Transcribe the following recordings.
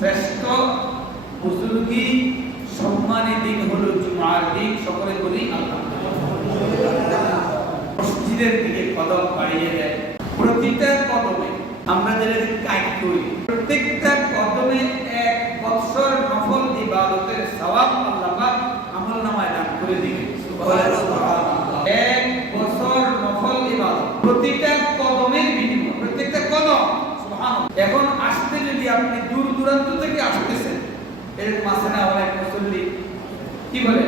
শ্রেষ্ঠ এরকম আসে না অনেক মুসল্লি কি বলে?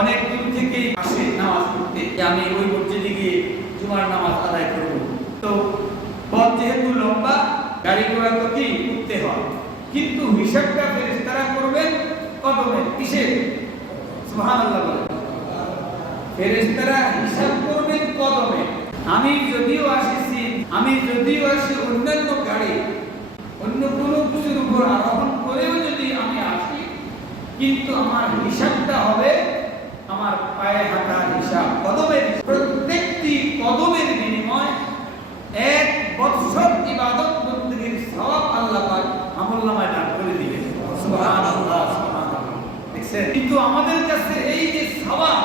অনেক দূর থেকেই আসে নামাজ পড়তে আমি ওই মসজিদে গিয়ে জুমার নামাজ আদায় করব। তো পথ যেহেতু লম্বা, গাড়ি ঘোড়া তো কি উঠতে হয়। কিন্তু হিসাবটা ফেরেশতারা করবেন কদমে কিসের সুবহানাল্লাহ বলে। ফেরেশতারা হিসাব করবেন কদমে। আমি যদিও আসিছি, আমি যদিও আসি অন্যান্য গাড়ি, অন্য কোনো কিছুর উপর আরোহণ করেও যদি কিন্তু আমার হিসাবটা হবে, আমার পায়ে হাঁটার হিসাব। কদমের প্রত্যেকটি কদমের বিনিময় এক বৎসর ইবাদত বন্দীর সওয়াব আল্লাহ পাক দান করে দেখছেন? কিন্তু আমাদের কাছে এই যে সওয়াব,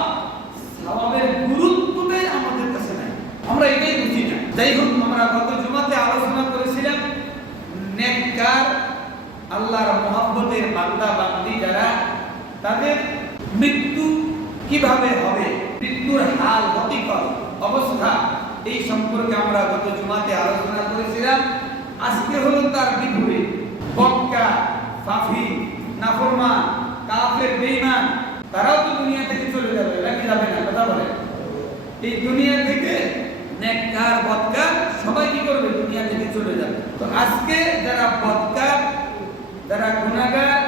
সওয়াবের গুরুত্বটাই আমাদের কাছে নাই। আমরা এটাই বুঝি না। যাই হোক, আমরা গত জুমাতে আলোচনা করেছিলাম, নেককার আল্লাহর মহব্বতের বান্দা, বান্দি যারা তাদের মৃত্যু কীভাবে হবে? মৃত্যুর হাল গতিকর অবস্থা, এই সম্পর্কে আমরা গত জুমাতে আলোচনা করেছিলাম। আজকে হলো তার বিপরীত বক্কা, ফাফি, নাফরমান, কাফের, বেঈমান, তারাও তো দুনিয়া থেকে চলে যাবে, নাকি যাবে না? কথা বলে। এই দুনিয়া থেকে নেককার, বদকার সবাই কি করবে? দুনিয়া থেকে চলে যাবে। তো আজকে যারা বদকার, যারা গুনাহগার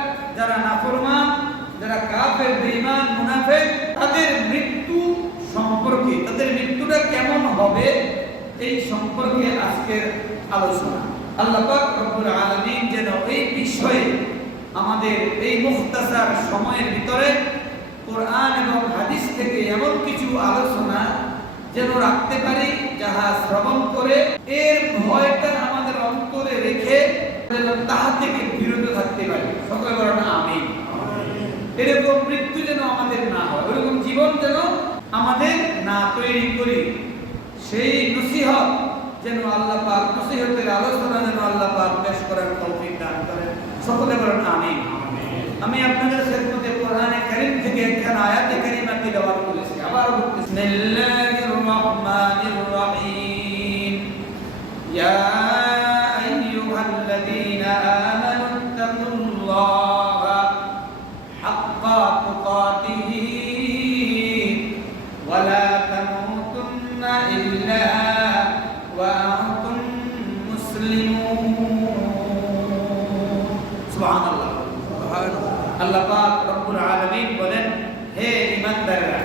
যারা নাফরমান, যারা কাফের, বেঈমান, মুনাফিক, তাদের মৃত্যু সম্পর্কে, তাদের মৃত্যুটা কেমন হবে? এই সম্পর্কে আজকের আলোচনা। আল্লাহ পাক রব্বুল আলামিন যেন এই বিষয়ে আমাদের এই মুখতাসার সময়ের ভিতরে কোরআন এবং হাদিস থেকে এমন কিছু আলোচনা যেন রাখতে পারি, যাহা শ্রবণ করে এর ভয়টা আমাদের অন্তরে রেখে, তাহা থেকে বিরত থাকতে পারি। সকলে বলেন আমিন। এরকম মৃত্যু যেন আমাদের না হয়, ওরকম জীবন যেন আমাদের না তৈরি করি। সেই নসিহত যেন আল্লাহ পাক, নসিহতের আলোচনা যেন আল্লাহ পাক পেশ করার তৌফিক দান করেন। সকলে বলেন আমিন। আমি আপনাদের খেদমতে কোরআনে কারীম থেকে একখানা আয়াতে কারীমা তিলাওয়াত করেছি। আবার বলতেছি বিসমিল্লাহির রহমানির রহিম ইয়া আইয়ুহাল্লাযীনা আমানু তাকুল্লাহা হাক্কা তুকাতিহি ওয়া লা তামুতুন্না ইল্লা ওয়া আনতুম মুসলিমুন সুবহানাল্লাহ আল্লাহ পাক রব্বুল আলামিন বলেন হে ঈমানদাররা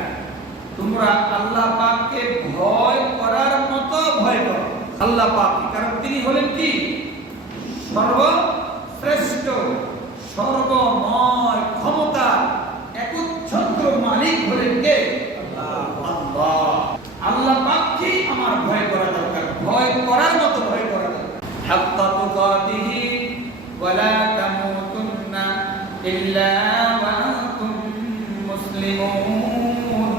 তোমরা আল্লাহ পাককে ভয় করার মতো ভয় করো আল্লাহ পাক কারণ তিনি হলেন কি সর্বশ্রেষ্ঠ সর্বময় ক্ষমতা একচ্ছত্র মালিক হলেন কে আল্লাহ আল্লাহ পাককেই আমার ভয় করা দরকার ভয় করার মতো ভয় করা দরকার হাক্কা তুকাতিহি ওয়ালা তামুতুন্না ইল্লা ওয়া আনতুম মুসলিমুন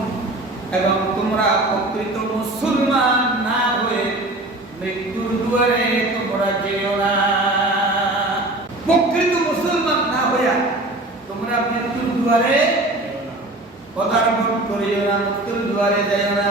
এবং তোমরা প্রকৃত মুসলমান না হয়ে মৃত্যুর দুয়ারে তোমরা যেও না প্রকৃত মুসলমান না হইয়া তোমরা মৃত্যুর দুয়ারে পদার্পণ না, মৃত্যুর দুয়ারে যাইও না।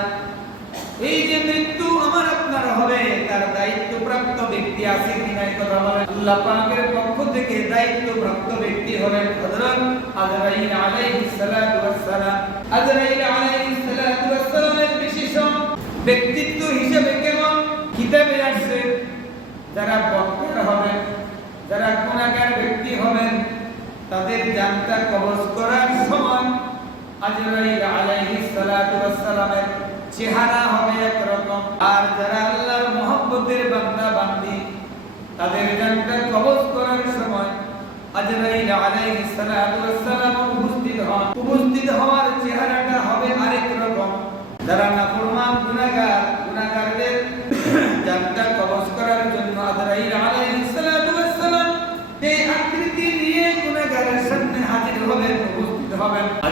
এই যে মৃত্যু আমার আপনার হবে, তার দায়িত্বপ্রাপ্ত ব্যক্তি আছে কিনা কথা বলেন। পাকের পক্ষ থেকে দায়িত্বপ্রাপ্ত ব্যক্তি হলেন হযরত আজরাইল আলাইহিস সালাতু ওয়াস সালাম আজরাইল আলাইহিস সালাতু ওয়াস সালামের বিশেষণ ব্যক্তিত্ব হিসেবে কেমন? কিতাবে আসছে, যারা বক্তার হবেন, যারা গুণাগার ব্যক্তি হবেন, তাদের জানটা কবজ করার সময় আজরাইল আলাইহিস সালাতু ওয়াস সালামের চেহারা হবে একরকম। আর যারা আল্লাহর মহব্বতের বান্দা, বান্দি, তাদের জানটা কবজ করার সময় আজরাইল আলাইহিস সালাতু ওয়াস সালাম উপস্থিত হন। উপস্থিত হওয়ার চেহারাটা হবে আরেক রকম। যারা নাফরমান গুনাহগার, গুনাহগারদের জানটা কবজ করার জন্য আজরাইল আলাইহিস সালাতু ওয়াস সালাম যে আকৃতি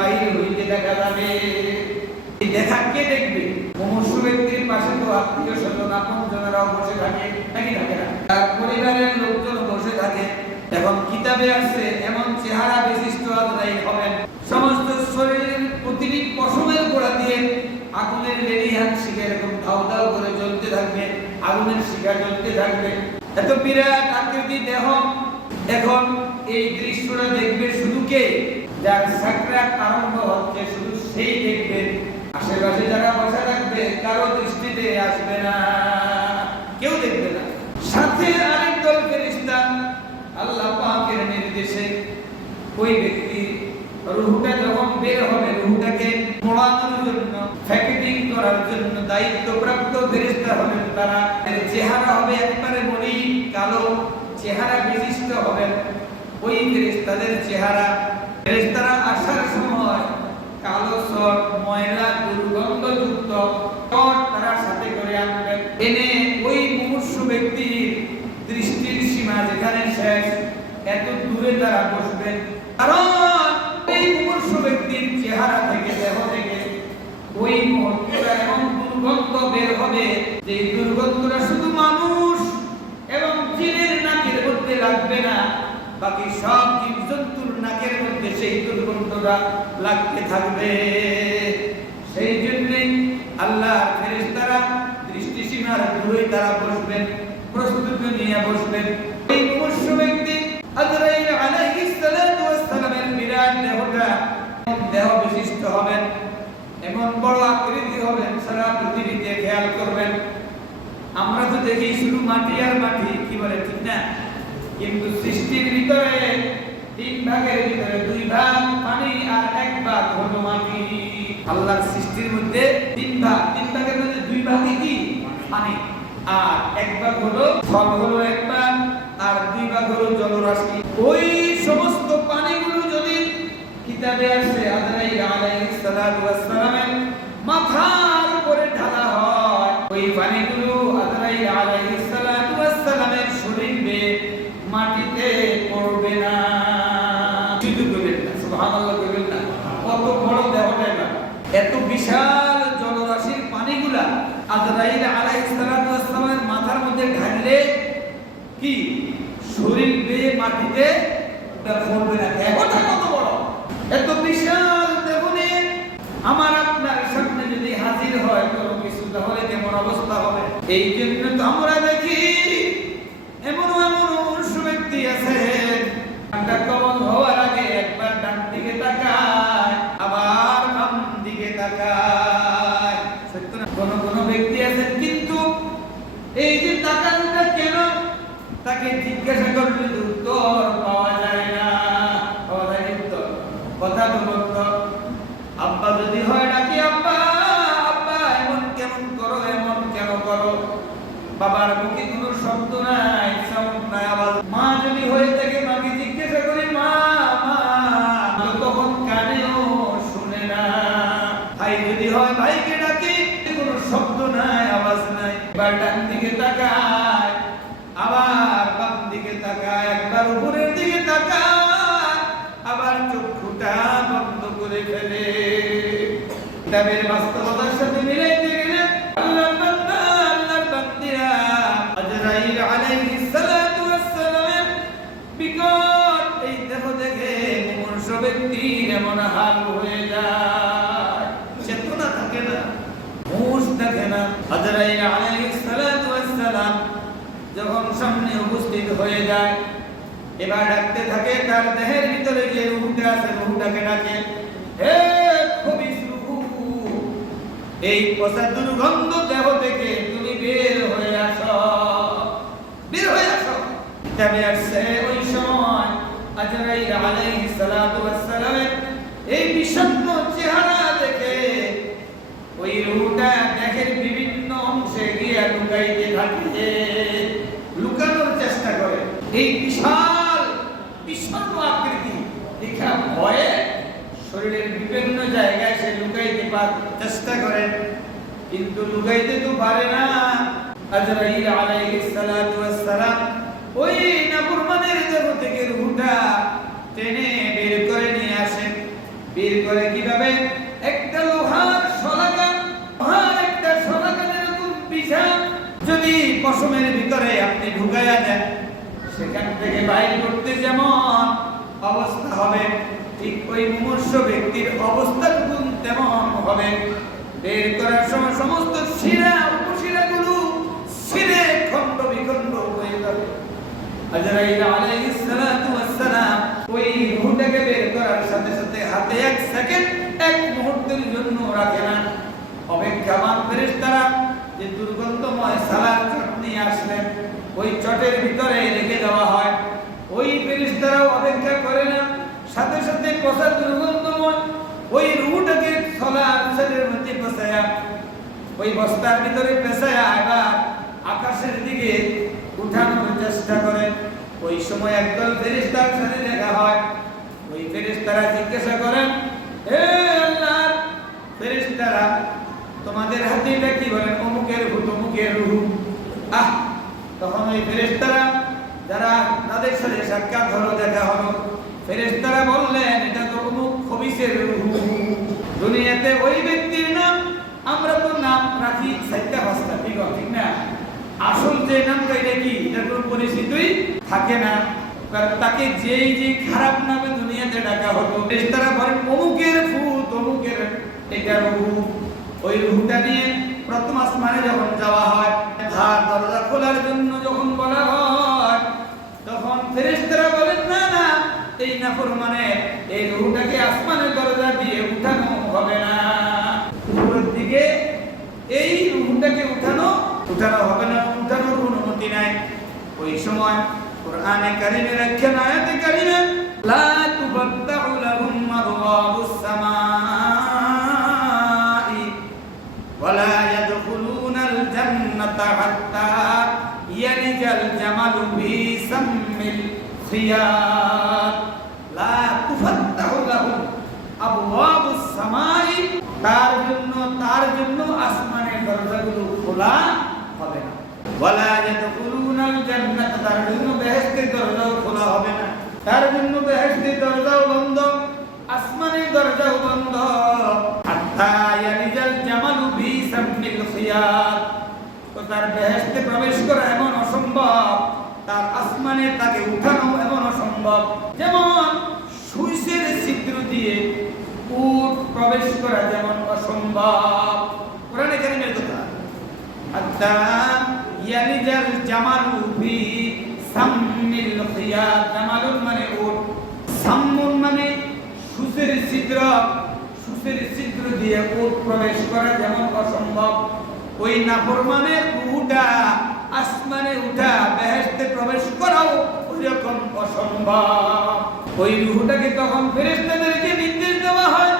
বাইরে হইতে দেখা যাবে। দেখা কে দেখবে? মুমূর্ষু ব্যক্তির পাশে তো আত্মীয় স্বজন, আপন জনেরাও বসে থাকে, নাকি থাকে না? পরিবারের লোকজন বসে থাকে। এখন কিতাবে আছে এমন চেহারা বিশিষ্ট আদরাই হবেন। সমস্ত শরীরের প্রতিটি পশমের গোড়া দিয়ে আগুনের লেলিহান শিখা এরকম ধাউ ধাউ করে জ্বলতে থাকবে, আগুনের শিখা জ্বলতে থাকবে। এত বিরাট আকৃতি দেহ। এখন এই দৃশ্যটা দেখবে শুধু কে? যার সাকরাত আরম্ভ হচ্ছে, শুধু সেই দেখবে। আশেপাশে যারা বসে থাকবে, কারও দৃষ্টিতে আসবে না। কেউ দেখবে না। সাথে আরেক দল ফেরেশতা, আল্লাহ পাকের নির্দেশে ওই ব্যক্তি রুহটা যখন বের হবে, রুহটাকে মোড়ানোর জন্য, প্যাকেটিং করার জন্য দায়িত্বপ্রাপ্ত ফেরেশতা হবেন তারা। চেহারা হবে একবারে বলি কালো, চেহারা বিশিষ্ট হবেন ওই ফেরেশতাদের চেহারা। ফেরেশতারা আসার সময় কালো সর ময়লা, দুর্গন্ধযুক্ত তারা সাথে করে আনবেন এনে ওই মুমূর্ষু ব্যক্তির দৃষ্টির সীমা যেখানে শেষ, এত দূরে তারা বসবেন কারণ এই মুমূর্ষু ব্যক্তির চেহারা থেকে, দেহ থেকে ওই মুহূর্তটা এমন দুর্গন্ধ বের হবে। যে দুর্গন্ধটা শুধু দুর্গন্ধটা লাগতে থাকবে। সেই জন্যই আল্লাহ ফেরেশতারা দৃষ্টিসীমার দূরে তারা বসবেন, প্রস্তুতি নিয়ে বসবেন। এই মুমূর্ষ ব্যক্তি আজরাইল আলাইহিস সালাতু ওয়াস সালামের বিরাট দেহটা দেহ বিশিষ্ট হবেন, এমন বড় আকৃতি হবেন, সারা পৃথিবীতে খেয়াল করবেন। আমরা তো দেখি শুধু মাটি আর মাটি, কি বলে ঠিক না? কিন্তু সৃষ্টির ভিতরে তিন ভাগের ভিতরে দুই ভাগ পানি আর এক ভাগ হলো মাটি আল্লাহর সৃষ্টির মধ্যে তিন ভাগ। তিন ভাগের মধ্যে দুই ভাগই কি? পানি। আর এক ভাগ হলো, সব হলো এক ভাগ আর দুই ভাগ হলো জলরাশি ওই সমস্ত পানিগুলো যদি কিতাবে আছে আদরাই আলাইহিস সালাতু ওয়াস সালামের মাথার উপরে ঢালা হয় ওই পানিগুলো আদরাই আলাইহিস সালাতু ওয়াস সালামের শরীর বেয়ে মাটিতে পড়বে না শুধু করবেন না সুবহানাল্লাহ করবেন না কত বড় দেহটা এটা এত বিশাল জলরাশির পানিগুলা আজরাইল আলাইহিস সালাতু ওয়াস সালামের মাথার মধ্যে ঢাললে কি শরীর বেয়ে মাটিতে ওটা পড়বে না দেহটা কত বড় এত বিশাল দেহ নিয়ে আমার আপনার সামনে যদি হাজির হয় কোনো কিছু, তাহলে কেমন অবস্থা হবে? এই জন্য তো আমরা দেখি, এমন এমন মনুষ্য ব্যক্তি আছে। কবল হওয়ার আগে একবার ডান দিকে তাকায়, আবার বাম দিকে তাকায়। babaram com ব্যক্তির এমন হাল হয়ে যায়। চেতনা থাকে না থাকে না। যখন সামনে উপস্থিত হয়ে যায়, এবার ডাকতে থাকে, তার দেহের ভিতরে যে রুহটা আছে, রুহটাকে ডাকে, হে খবিস এই পচা দুর্গন্ধ দেহ থেকে তুমি বের হয়ে আসো, বের হয়ে আসো। আসছে ওই সময় আজরাইল আলাইহিস সালাতু ওয়াসসালামের এই বিষণ্ণ চেহারা দেখে ওই রুহুটা দেহের বিভিন্ন অংশে গিয়ে লুকাইতে থাকে। লুকানোর চেষ্টা করে। এই বিশাল, বিষণ্ণ আকৃতি দেখা ভয়ে শরীরের বিভিন্ন জায়গায় সে লুকাইতে পার চেষ্টা করে। কিন্তু লুকাইতে তো পারে না। আজরাইল আলাইহিস সালাতু ওয়াস সালাম ওই নাফরমানের দেহ থেকে টেনে বের করে নিয়ে আসে। বের করে কীভাবে? একটা লোহার শলাকা লোহার একটা শলাকা যেরকম বিছা যদি পশমের ভিতরে আপনি ঢুকাইয়া দেন, সেখান থেকে বাইরে করতে যেমন অবস্থা হবে, ঠিক ওই মুমূর্ষ ব্যক্তির অবস্থা গুণ তেমন হবে। বের করার সময় সমস্ত শিরা, উপশিরাগুলো শিরে খণ্ড বিখণ্ড হয়ে যাবে। আজরাইল আলাইহিস সালাতু ওয়াস সালাম ওই রূহটাকে বের করার সাথে সাথে হাতে এক সেকেন্ড এক মুহূর্তের জন্য রাখে না অপেক্ষামান ফেরেশতারা যে দুর্গন্ধময় সালাদ চট নিয়ে আসলেন। ওই চটের ভিতরে রেখে দেওয়া হয়। ওই ফেরেশতারাও অপেক্ষা করে না। সাথে সাথে কষা দুর্গন্ধময় ওই রুহটাকে সলার ছেলের মধ্যে পেশায়া ওই বস্তার ভিতরে পেশায়া এবার আকাশের দিকে উঠানোর চেষ্টা করে। ওই সময় একদল ফেরেশতার সাথে দেখা হয়। ওই ফেরেশতারা জিজ্ঞাসা করেন হে তোমাদের হাতে এটা কি বলেন? অমুকের ভূত, অমুকের রুহ। আহ, তখন ওই ফেরেশতারা, যারা তাদের সাথে সাক্ষাৎ হলো, দেখা হলো, ফেরেশতারা বললেন, এটা তো অমুক খবিসের রুহ। দুনিয়াতে ওই ব্যক্তির নাম, আমরা তো নাম রাখি সাইটা হস্তা ঠিক না? আসল যে নামটা, এটা কি? এটার কোনো পরিচিতই থাকে না। কারণ তাকে যেই যে খারাপ নামে দুনিয়াতে ডাকা হতো তারা বলেন, অমুকের ভূত, অমুকের এটা রুহ ওই রুহটা নিয়ে প্রথম আসমানে যখন যাওয়া হয় ধার দরজা খোলার জন্য যখন বলা হয়, তখন ফেরেশতারা বলেন, না না, এই নাফরমানে, এই রুহটাকে আসমানের দরজা দিয়ে উঠানো হবে না। উপরের দিকে এই রুহটাকে উঠানো উঠানো হবে না, উঠানোর অনুমতি নাই। ওই সময় কোরআনে কারিমের একখান আয়াতে কারিমে, লা তুবাত্তাউ লাহুম মাদওয়াবুস সামাই ওয়ালা ইয়াদখুলুনাল জান্নাতা হাত্তা ইয়ালিজাল জামালু ফি সাম্মিল খিয়ার লা তুফাত্তাউ লাহুম আবওয়াবুস সামাই তার জন্য তার জন্য আসমানের দরজাগুলো খোলা ওয়ালা ইয়াদখুলুনাল জান্নাত তার জন্য বেহেশতের দরজাও খোলা হবে না। তার জন্য বেহেশতের দরজাও বন্ধ, আসমানের দরজাও বন্ধ। হাত্তা ইয়ালিজাল জামালু ফি সামিল খিয়াত তো তার বেহেশতে প্রবেশ করা এমন অসম্ভব, তার আসমানে তাকে উঠানো এমন অসম্ভব। যেমন সুইসের ছিদ্র দিয়ে উট প্রবেশ করা যেমন অসম্ভব। কোরআনে কারিমের কথা। হাত্তা ইয়ালিজাল জামালু ফি সামিল খিয়াত জামালুন মানে উট। সাম্মুন মানে সুসের ছিদ্র সুসের ছিদ্র দিয়ে উট প্রবেশ করা যেমন অসম্ভব। ওই নাফরমানের রুহটা আসমানে উঠা বেহেশতে প্রবেশ করাও ওই রকম অসম্ভব। ওই রুহটাকে তখন ফেরেশতাদেরকে নির্দেশ দেওয়া হয়।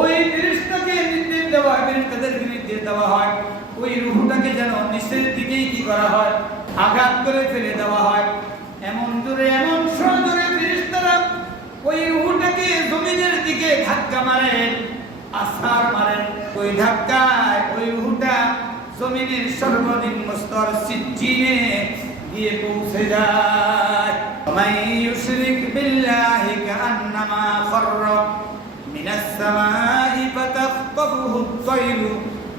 ওই ফেরেশতাকে নির্দেশ দেওয়া হয়, ফেরেশতাদেরকে নির্দেশ দেওয়া হয়। ওই রুহুটাকে যেন নিচের দিকেই কি করা হয়? আঘাত করে ফেলে দেওয়া হয়। এমন জোরে, এমন সজোরে ফিরিস্তারা ওই রুহটাকে জমিনের দিকে ধাক্কা মারেন আসার মারেন। ওই ধাক্কায় ওই রুহটা জমিনের সর্বনিম্ন স্তর সিজিনে গিয়ে পৌঁছে যায়। মাই ইউশরিক বিল্লাহি কান্নামা খররা মিনাস সামাই ফাতাখতাফুহু আত-তায়রু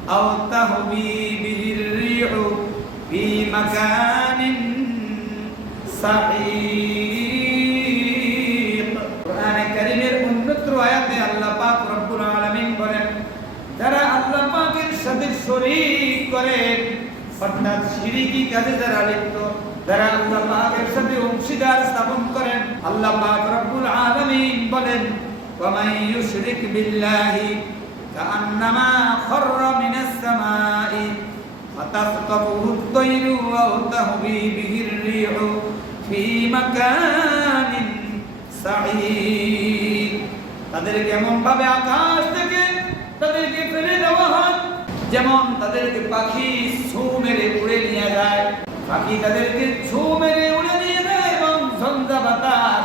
أو تهوي به الريح في مكان سحيق কোরআনে কারীমের অন্যত্র আয়াতে আল্লাহ পাক রব্বুল আলামিন বলেন যারা আল্লাহ পাকের সাথে শরীক করে অর্থাৎ শিরিকি কাজে যারা লিপ্ত যারা আল্লাহ পাকের সাথে অংশীদার স্থাপন করেন আল্লাহ পাক রব্বুল আলামিন বলেন ومن يشرك بالله كأنما خر من السماء فتخطفه الطير أو تهوي به الريح في مكان سعيد তাদেরকে এমন ভাবে আকাশ থেকে তাদেরকে ফেলে দেওয়া হয় যেমন তাদেরকে পাখি ছু মেরে উড়ে নিয়ে যায় পাখি তাদেরকে ছু মেরে উড়ে নিয়ে যায় এবং ঝঞ্ঝা বাতাস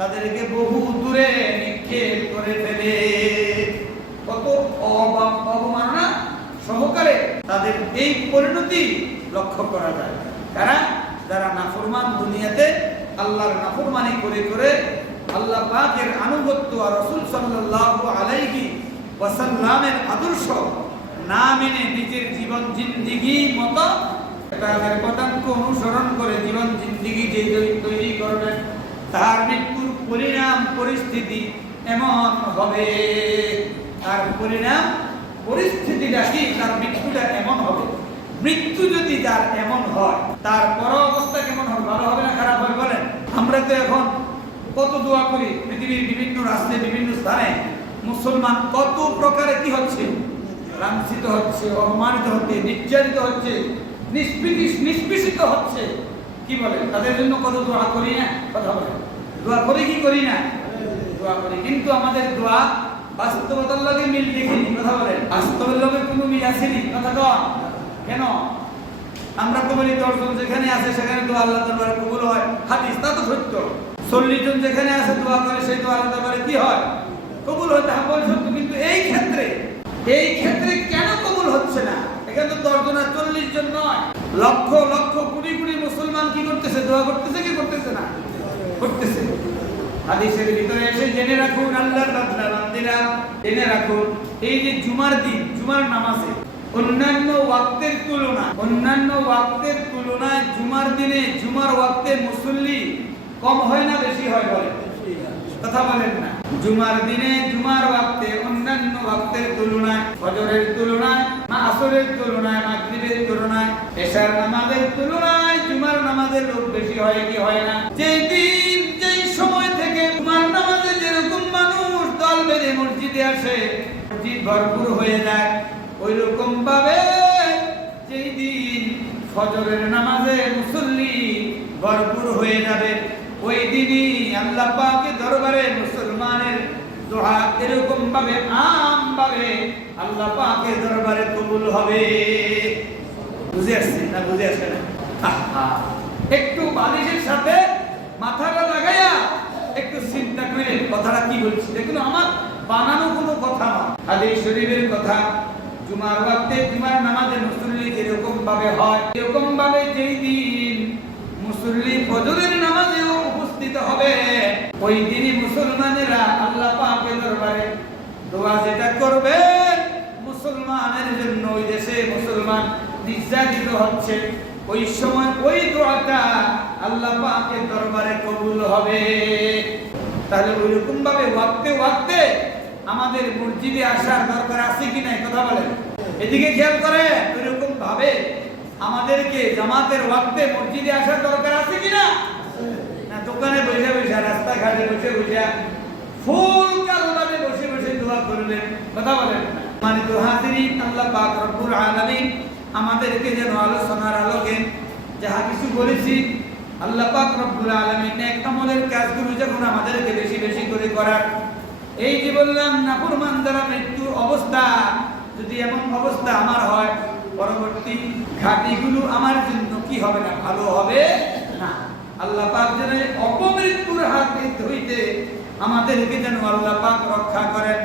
তাদেরকে বহু দূরে নিক্ষেপ করে ফেলে কত অব- অবমাননা সহকারে তাদের এই পরিণতি লক্ষ্য করা যায়। কারণ যারা নাফরমান দুনিয়াতে আল্লাহর নাফরমানি করে করে আল্লাহ পাকের আনুগত্য আর রসুল সাল্লাল্লাহু আলাইহি ওয়াসাল্লামের আদর্শ না মেনে নিজের জীবন জিন্দিগি মতো তাদের অনুসরণ করে জীবন জিন্দিগি যে তৈরি করবেন তার মৃত্যুর পরিণাম পরিস্থিতি এমন হবে। তার পরিণাম পরিস্থিতিটা কি? তার মৃত্যুটা এমন হবে। মৃত্যু যদি তার এমন হয়, তার পর অবস্থা কেমন হবে? ভালো হবে না খারাপ হবে বলেন? আমরা তো এখন কত দোয়া করি পৃথিবীর বিভিন্ন রাষ্ট্রে, বিভিন্ন স্থানে। মুসলমান কত প্রকারে কি হচ্ছে? লাঞ্ছিত হচ্ছে, অপমানিত হচ্ছে, নির্যাতিত হচ্ছে নিষ্পেষিত হচ্ছে। কি বলে তাদের জন্য কত দোয়া করি না? কথা বলে দোয়া করি কি করি না? দোয়া করি। কিন্তু আমাদের দোয়া বাস্তবতার লগে মিল দেখিনি, কথা বলেন। বাস্তবের লগে কোনো মিল আসেনি, কথা কন। কেন? আমরা তো বলি দশজন যেখানে আছে, সেখানে দোয়া আল্লাহ দরবারে কবুল হয়। হাদিস, তা তো সত্য। চল্লিশ জন যেখানে আছে, দোয়া করে, সেই দোয়া আল্লাহ দরবারে কি হয়? কবুল হয়, তা বলে সত্য। কিন্তু এই ক্ষেত্রে এই ক্ষেত্রে কেন কবুল হচ্ছে না? এখানে তো দশজন আর চল্লিশ জন নয়। লক্ষ লক্ষ কোটি কোটি মুসলমান কি করতেছে? দোয়া করতেছে কি করতেছে না? করতেছে। হাদিসের ভিতরে এসে জেনে রাখুন, আল্লাহর বান্দা বান্দিরা জেনে রাখুন, এই যে জুমার দিন, জুমার নামাজে, অন্যান্য ওয়াক্তের তুলনা অন্যান্য ওয়াক্তের তুলনায় জুমার দিনে, জুমার ওয়াক্তে মুসল্লি কম হয় না, বেশি হয় বলে? কথা বলেন না। জুমার দিনে, জুমার ওয়াক্তে, অন্যান্য ওয়াক্তের তুলনায়, ফজরের তুলনায় মা আসরের তুলনায় মাগরিবের তুলনায়, এশার নামাজের তুলনায় জুমার নামাজের লোক বেশি হয় কি হয় না? যেই দিন আসে ভরপুর হয়ে যায় ওই রকম ভাবে যেই দিন ফজরের নামাজে মুসল্লি ভরপুর হয়ে যাবে, ওই দিনই আল্লাহ পাকের দরবারে মুসলমানের দোয়া এরকম ভাবে, আম ভাবে আল্লাহ পাকের দরবারে কবুল হবে। বুঝে আসছে না বুঝে আসছে না? একটু বালিশের সাথে মাথাটা লাগাইয়া একটু চিন্তা করে, কথাটা কি বলছি? দেখুন, আমার বানানো কোনো কথা না। হাদিস শরীফের কথা। জুমার ওয়াক্তে জুমার নামাজে মুসল্লি যেরকম ভাবে হয় এরকম ভাবে যেই দিন মুসল্লি ফজরের নামাজেও উপস্থিত হবে, ওই দিনই মুসলমানেরা আল্লাহ পাকের দরবারে দোয়া যেটা করবে, মুসলমানের জন্য ওই দেশে মুসলমান নির্যাতিত হচ্ছে। ওই সময় ওই দোয়াটা আল্লাহ পাকের দরবারে কবুল হবে। তাহলে ওইরকম ভাবে ওয়াক্তে ওয়াক্তে আমাদের মসজিদে আসার দরকার আছে কি নাই? কথা বলেন। এদিকে খেয়াল করে ওইরকম ভাবে আমাদেরকে জামাতের ওয়াক্তে মসজিদে আসার দরকার আছে কি না? দোকানে বসে বসে, রাস্তাঘাটে বসে বসে, ফুল কালবারে বসে বসে দোয়া করলেন কথা বলেন। মানে তো হাজিরিন, আল্লাহ পাক রব্বুল আলামিন আমাদেরকে যেন আলোচনার আলোকে যাহা কিছু বলেছি, আল্লাহ পাক রব্বুল আলামিন নেক আমলের কাজগুলো যখন আমাদেরকে বেশি বেশি করে করার এই যে বললাম নাফরমান দ্বারা মৃত্যুর অবস্থা, যদি এমন অবস্থা আমার হয়, পরবর্তী ঘাটিগুলো আমার জন্য কি হবে না, ভালো হবে না? আল্লাহ পাক যেন অপমৃত্যুর হাত হইতে আমাদেরকে যেন আল্লাহ পাক রক্ষা করেন।